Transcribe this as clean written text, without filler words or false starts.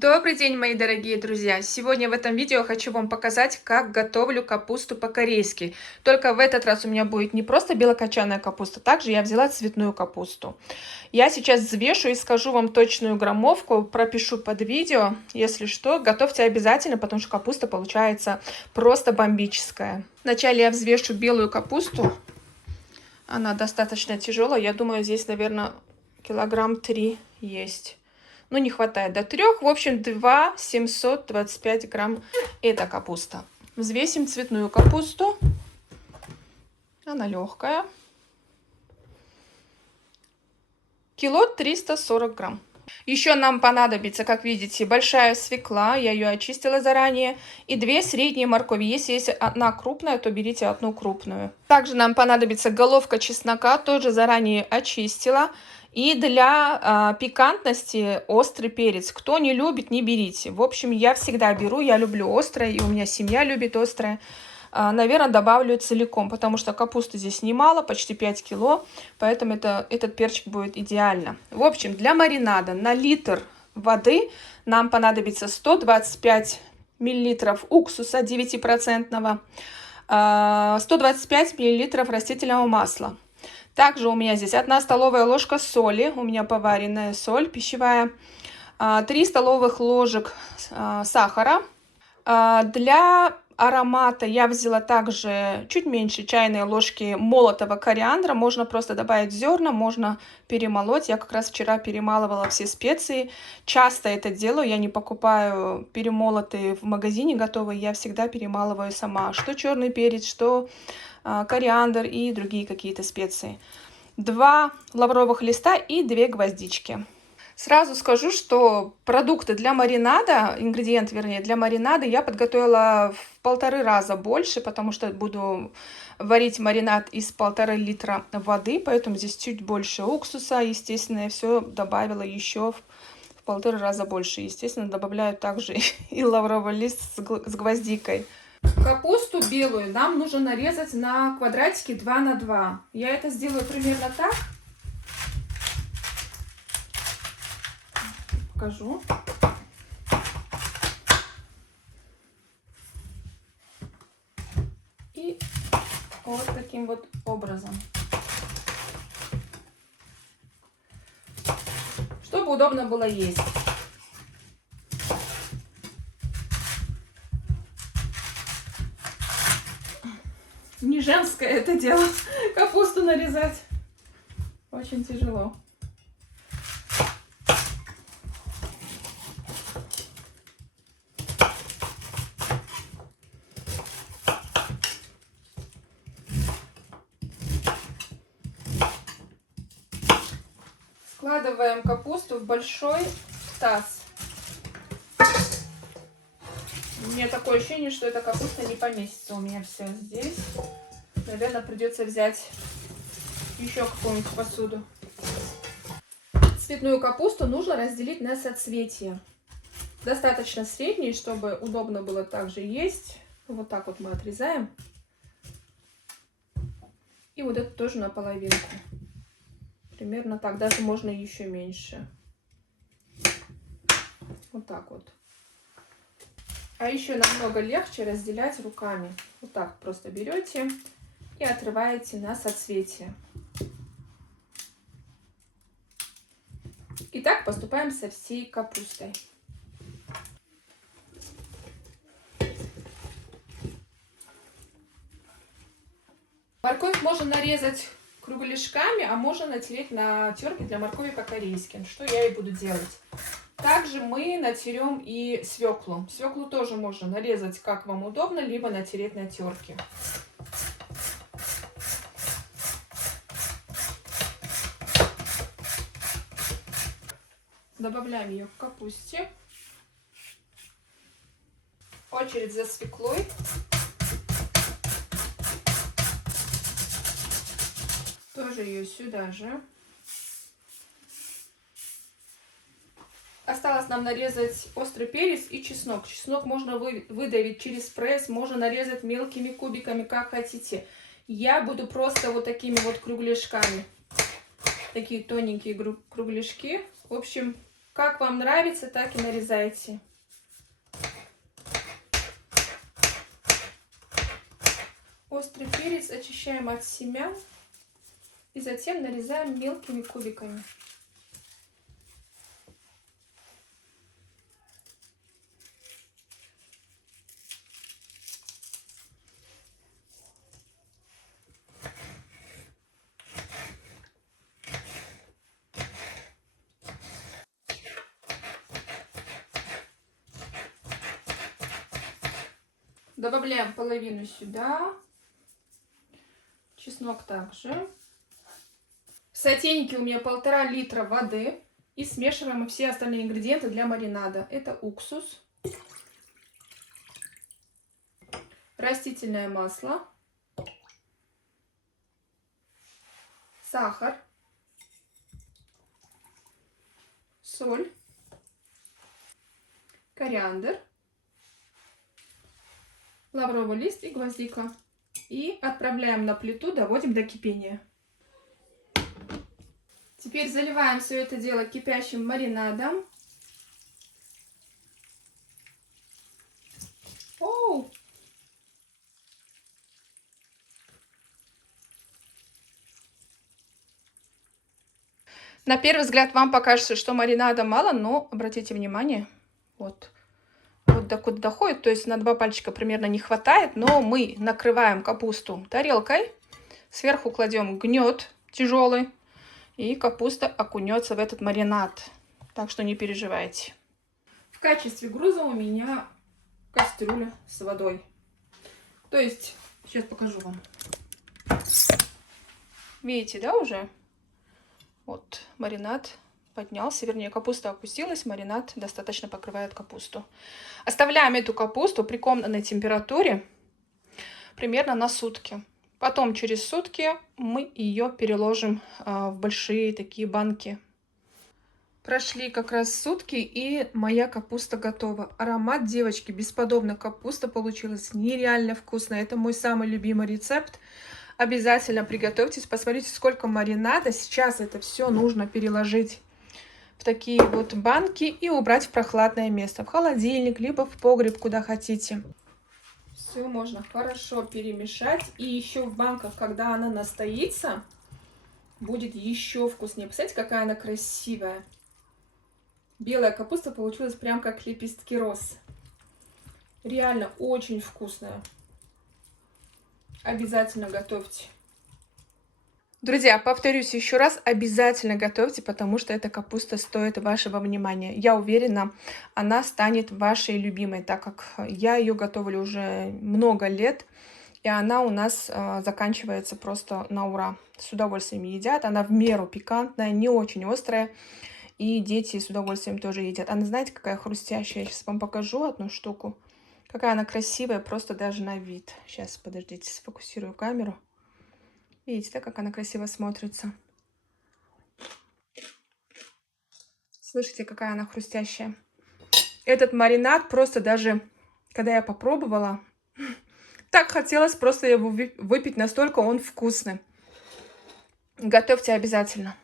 Добрый день, мои дорогие друзья! Сегодня в этом видео хочу вам показать, как готовлю капусту по-корейски. Только в этот раз у меня будет не просто белокочанная капуста, также я взяла цветную капусту. Я сейчас взвешу и скажу вам точную граммовку, пропишу под видео. Если что, готовьте обязательно, потому что капуста получается просто бомбическая. Вначале я взвешу белую капусту. Она достаточно тяжелая. Я думаю, здесь, наверное, килограмм 3 есть. Ну, не хватает до 3. В общем, 2 725 грамм эта капуста. Взвесим цветную капусту. Она легкая. Кило 340 грамм. Еще нам понадобится, как видите, большая свекла. Я ее очистила заранее. И 2 средние моркови. Если есть одна крупная, то берите одну крупную. Также нам понадобится головка чеснока. Тоже заранее очистила. И для пикантности острый перец. Кто не любит, не берите. В общем, я всегда беру. Я люблю острое. И у меня семья любит острое. Наверное, добавлю целиком, потому что капусты здесь немало, почти 5 кило, поэтому этот перчик будет идеально. В общем, для маринада на литр воды нам понадобится 125 миллилитров уксуса 9%, 125 миллилитров растительного масла. Также у меня здесь 1 столовая ложка соли, у меня поваренная соль пищевая, 3 столовых ложек сахара. Для аромата я взяла также чуть меньше чайной ложки молотого кориандра. Можно просто добавить зерна, можно перемолоть. Я как раз вчера перемалывала все специи. Часто это делаю, я не покупаю перемолотые в магазине готовые, я всегда перемалываю сама. Что черный перец, что кориандр и другие какие-то специи. 2 лавровых листа и 2 гвоздички. Сразу скажу, что продукты для маринада, ингредиент, вернее, для маринада я подготовила в 1,5 раза больше, потому что буду варить маринад из 1,5 литра воды, поэтому здесь чуть больше уксуса, естественно, я все добавила еще в 1,5 раза больше. Естественно, добавляю также и лавровый лист с гвоздикой. Капусту белую нам нужно нарезать на квадратики 2 на 2. Я это сделаю примерно так. Покажу. И вот таким вот образом. Чтобы удобно было есть. Не женское это дело, капусту нарезать. Очень тяжело. Складываем капусту в большой таз. У меня такое ощущение, что эта капуста не поместится у меня все здесь. Наверное, придется взять еще какую-нибудь посуду. Цветную капусту нужно разделить на соцветия. Достаточно средние, чтобы удобно было также есть. Вот так вот мы отрезаем. И вот это тоже на половинку. Примерно так, даже можно еще меньше. Вот так вот. А еще намного легче разделять руками. Вот так просто берете и отрываете на соцветия. И так поступаем со всей капустой. Морковь можно нарезать кругляшками, а можно натереть на терке для моркови по-корейски, что я и буду делать. Также мы натерем и свеклу. Свеклу тоже можно нарезать как вам удобно, либо натереть на терке. Добавляем ее к капусте. Очередь за свеклой. Тоже ее сюда же. Осталось нам нарезать острый перец и чеснок. Чеснок можно выдавить через пресс, можно нарезать мелкими кубиками, как хотите. Я буду просто вот такими вот кругляшками. Такие тоненькие кругляшки. В общем, Как вам нравится, так и нарезайте. Острый перец очищаем от семян и затем нарезаем мелкими кубиками. Добавляем половину сюда. Чеснок также. В сотейнике у меня 1,5 литра воды. И смешиваем все остальные ингредиенты для маринада. Это уксус, растительное масло, сахар, соль, кориандр, лавровый лист и гвоздика. И отправляем на плиту, доводим до кипения. Теперь заливаем все это дело кипящим маринадом. Оу! На первый взгляд вам покажется, что маринада мало, но обратите внимание, вот докуда доходит, то есть на 2 пальчика примерно не хватает, но мы накрываем капусту тарелкой, сверху кладем гнет тяжелый, и капуста окунется в этот маринад, так что не переживайте. В качестве груза у меня кастрюля с водой, то есть сейчас покажу вам. Видите, да, уже? Вот маринад поднялся, вернее, капуста опустилась, маринад достаточно покрывает капусту. Оставляем эту капусту при комнатной температуре примерно на сутки. Потом через сутки мы ее переложим в большие такие банки. Прошли как раз сутки, и моя капуста готова. Аромат, девочки, бесподобно. Капуста получилась нереально вкусная. Это мой самый любимый рецепт. Обязательно приготовьтесь, посмотрите, сколько маринада. Сейчас это все нужно переложить в такие вот банки и убрать в прохладное место, в холодильник, либо в погреб, куда хотите. Все можно хорошо перемешать. И еще в банках, когда она настоится, будет еще вкуснее. Посмотрите, какая она красивая. Белая капуста получилась прям как лепестки роз. Реально очень вкусная. Обязательно готовьте. Друзья, повторюсь еще раз, обязательно готовьте, потому что эта капуста стоит вашего внимания. Я уверена, она станет вашей любимой, так как я ее готовлю уже много лет, и она у нас заканчивается просто на ура. С удовольствием едят, она в меру пикантная, не очень острая, и дети с удовольствием тоже едят. Она, знаете, какая хрустящая? Я сейчас вам покажу одну штуку. Какая она красивая, просто даже на вид. Сейчас, подождите, сфокусирую камеру. Видите, да, как она красиво смотрится? Слышите, какая она хрустящая? Этот маринад просто даже, когда я попробовала, так хотелось просто его выпить, настолько он вкусный. Готовьте обязательно.